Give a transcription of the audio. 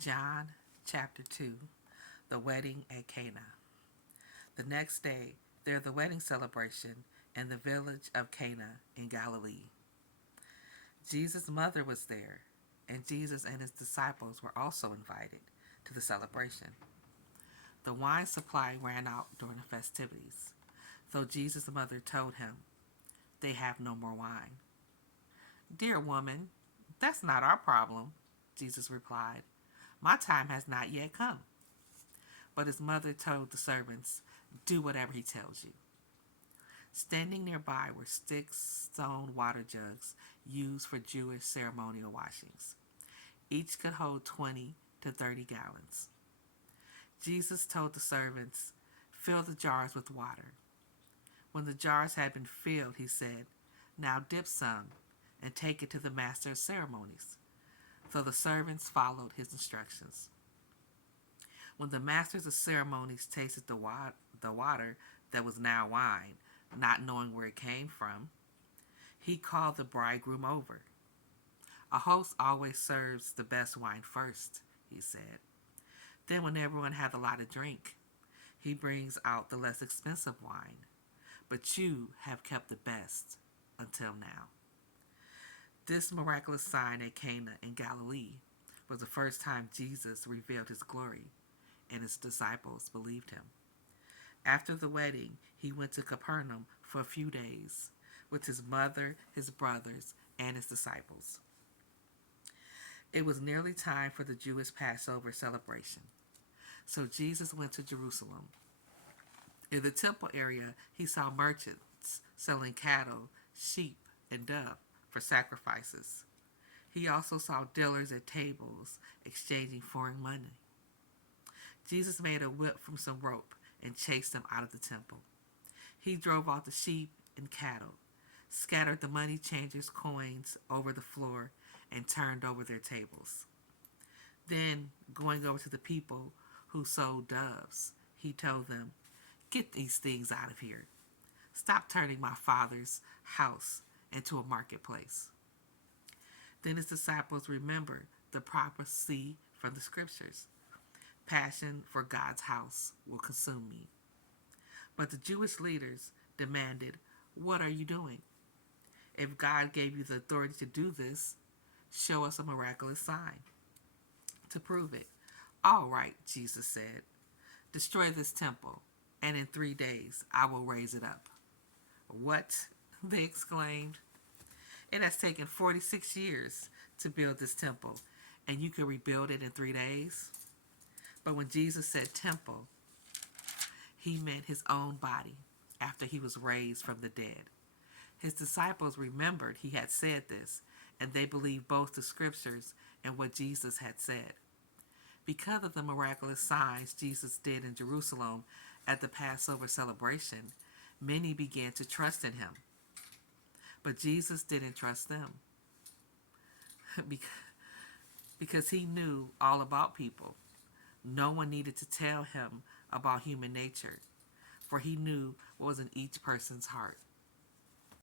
John chapter 2, the wedding at Cana. The next day, there was the wedding celebration in the village of Cana in Galilee. Jesus' mother was there, and Jesus and his disciples were also invited to the celebration. The wine supply ran out during the festivities, so Jesus' mother told him, "They have no more wine." "Dear woman, that's not our problem," Jesus replied. "My time has not yet come." But his mother told the servants, "Do whatever he tells you." Standing nearby were 6 stone water jugs used for Jewish ceremonial washings. Each could hold 20 to 30 gallons. Jesus told the servants, "Fill the jars with water." When the jars had been filled, he said, "Now dip some and take it to the master of ceremonies." So the servants followed his instructions. When the masters of ceremonies tasted the water that was now wine, not knowing where it came from, he called the bridegroom over. "A host always serves the best wine first," he said. "Then, when everyone had a lot to drink, he brings out the less expensive wine. But you have kept the best until now." This miraculous sign at Cana in Galilee was the first time Jesus revealed his glory, and his disciples believed him. After the wedding, he went to Capernaum for a few days with his mother, his brothers, and his disciples. It was nearly time for the Jewish Passover celebration, so Jesus went to Jerusalem. In the temple area, he saw merchants selling cattle, sheep, and dove for sacrifices. He also saw dealers at tables exchanging foreign money. Jesus made a whip from some rope and chased them out of the temple. He drove off the sheep and cattle, scattered the money changers' coins over the floor, and turned over their tables. Then, going over to the people who sold doves, he told them, "Get these things out of here. Stop turning my Father's house into a marketplace." Then his disciples remembered the prophecy from the scriptures. "Passion for God's house will consume me." But the Jewish leaders demanded, "What are you doing? If God gave you the authority to do this, show us a miraculous sign to prove it." "All right," Jesus said, "destroy this temple, and in 3 days I will raise it up." "What?" they exclaimed. "It has taken 46 years to build this temple, and you can rebuild it in 3 days?" But when Jesus said temple, he meant his own body after he was raised from the dead. His disciples remembered he had said this, and they believed both the scriptures and what Jesus had said. Because of the miraculous signs Jesus did in Jerusalem at the Passover celebration, many began to trust in him. But Jesus didn't trust them because he knew all about people. No one needed to tell him about human nature, for he knew what was in each person's heart.